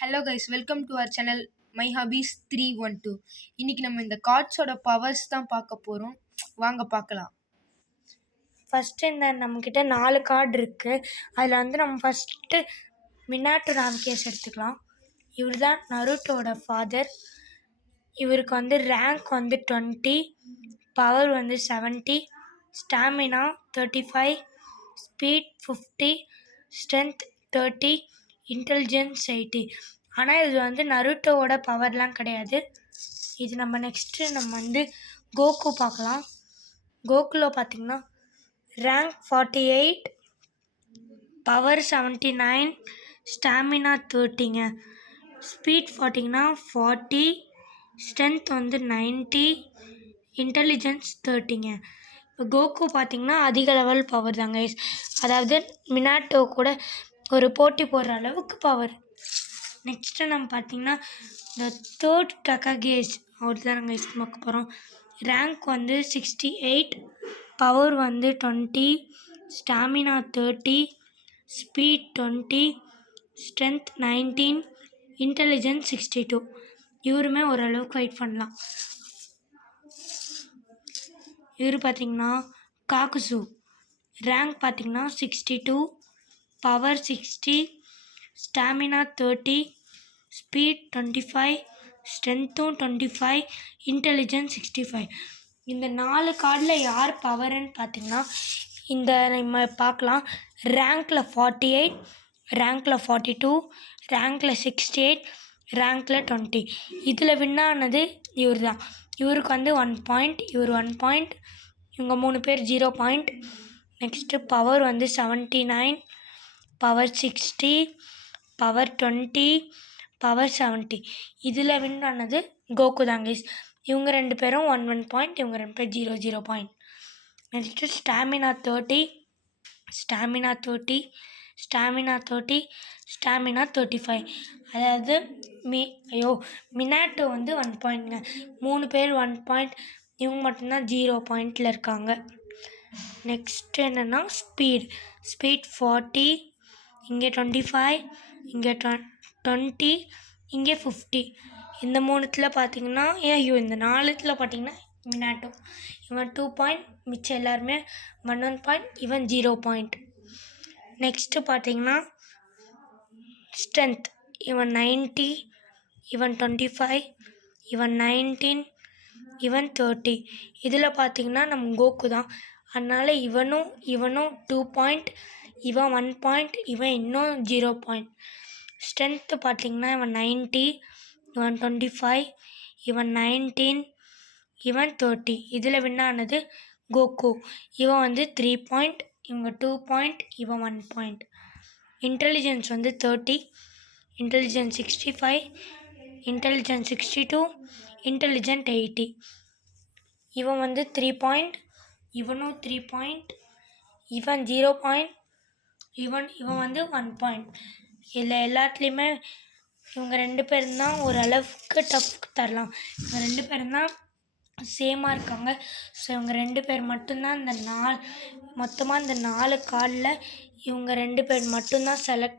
Hello guys, welcome to our channel my hobbies 312. இன்னைக்கு நம்ம இந்த கார்ட்ஸோட பவர்ஸ் தான் பார்க்க போகிறோம். வாங்க பார்க்கலாம். ஃபஸ்ட்டு நம்மக்கிட்ட 4 கார்டு இருக்குது. அதில் நம்ம ஃபஸ்ட்டு மினாட்டோ ராம்கேஸ் எடுத்துக்கலாம். இவர் தான் நருட்டோட ஃபாதர். இவருக்கு rank 20, power 70, stamina 35, speed 50, strength 30, intelligence 80. ஆனால் இது நருட்டோவோட பவர்லாம் கிடையாது. இது நெக்ஸ்ட்டு கோகு பார்க்கலாம். கோகுல பார்த்திங்கன்னா ரேங்க் 48, பவர் 79, ஸ்டாமினா 30ங்க. ஸ்பீட் பார்த்திங்கன்னா 40, ஸ்ட்ரென்த் 90, இன்டெலிஜென்ஸ் 30ங்க. இப்போ கோகு பார்த்திங்கன்னா அதிக லெவல் பவர் தாங்க. அதாவது மினாட்டோ கூட ஒரு போட்டி போடுற அளவுக்கு பவர். நெக்ஸ்ட்டு நம்ம பார்த்திங்கன்னா இந்த தேர்ட் கக்காகேஜ் அவர் தான் நாங்கள் பார்க்க போகிறோம். Rank 68, power 20, stamina 30, speed 20, strength 19, intelligence 62. இவருமே ஓரளவுக்கு ஃபைட் பண்ணலாம். இவர் பார்த்திங்கன்னா காக்குசு. ரேங்க் பார்த்திங்கன்னா 62, பவர் 60, ஸ்டாமினா 30, ஸ்பீட் 25, ஸ்ட்ரென்த்தும் 25, இன்டெலிஜென்ஸ் 65. இந்த 4 கார்டில் யார் பவர்ன்னு பார்த்திங்கன்னா நம்ம பார்க்கலாம். ரேங்க்கில் 48, ரேங்க்கில் 42, ரேங்க்கில் 68, ரேங்க்கில் 20. இதில் வின்னானது இவர் தான். இவருக்கு 1 பாயிண்ட், இவர் 1 பாயிண்ட், இவங்க 3 பேர் 0 point. Next power 79, power 60, power 20, power 70. இதில் வின் ஆனது கோகு தாங்க. இவங்க 2 பேரும் 1 பாயிண்ட், இவங்க 2 பேர் 0 point. Next stamina 30, stamina 30, stamina 30, stamina 35. அதாவது மினாட்டோ 1 பாயிண்ட்ங்க. 3 பேர் 1 பாயிண்ட், இவங்க மட்டும்தான் 0 பாயிண்டில் இருக்காங்க. நெக்ஸ்ட் என்னென்னா ஸ்பீட் 40, இங்கே 25, இங்கே 20, இங்கே 50. இந்த 3த்தில் பார்த்திங்கன்னா இந்த 4த்தில் பார்த்திங்கன்னா மினாட்டோ இவன் 2 பாயிண்ட், மிச்சம் எல்லாருமே 1 பாயிண்ட், இவன் 0 பாயிண்ட். நெக்ஸ்ட்டு பார்த்திங்கன்னா ஸ்ட்ரென்த் இவன் 90, இவன் 25, இவன் 19, இவன் 30. இதில் பார்த்திங்கன்னா நம்ம கோகு தான். அதனால் இவனும் 2 பாயிண்ட், இவன் 1 பாயிண்ட், இவன் இன்னும் 0 பாயிண்ட். ஸ்ட்ரென்த்து பார்த்திங்கன்னா இவன் 90, இவன் 25, இவன் 19, இவன் 30. இதில் வின்னானது கோகு. இவன் 3 பாயிண்ட், இவங்க 2 பாயிண்ட், இவன் 1 point. Intelligence 30, intelligence 65, intelligence 62, intelligent 80. இவன் 3 பாயிண்ட், இவனும் 3 பாயிண்ட், இவன் 0 பாயிண்ட், இவன் 1 பாயிண்ட். இதில் எல்லாத்துலேயுமே இவங்க 2 பேரும் தான் ஓரளவுக்கு டஃப் தரலாம். இவங்க 2 பேரும் தான் சேமாக இருக்காங்க. ஸோ இவங்க 2 பேர் மட்டும்தான் மொத்தமாக இந்த 4 கார்டில் இவங்க 2 பேர் மட்டும்தான் செலக்ட்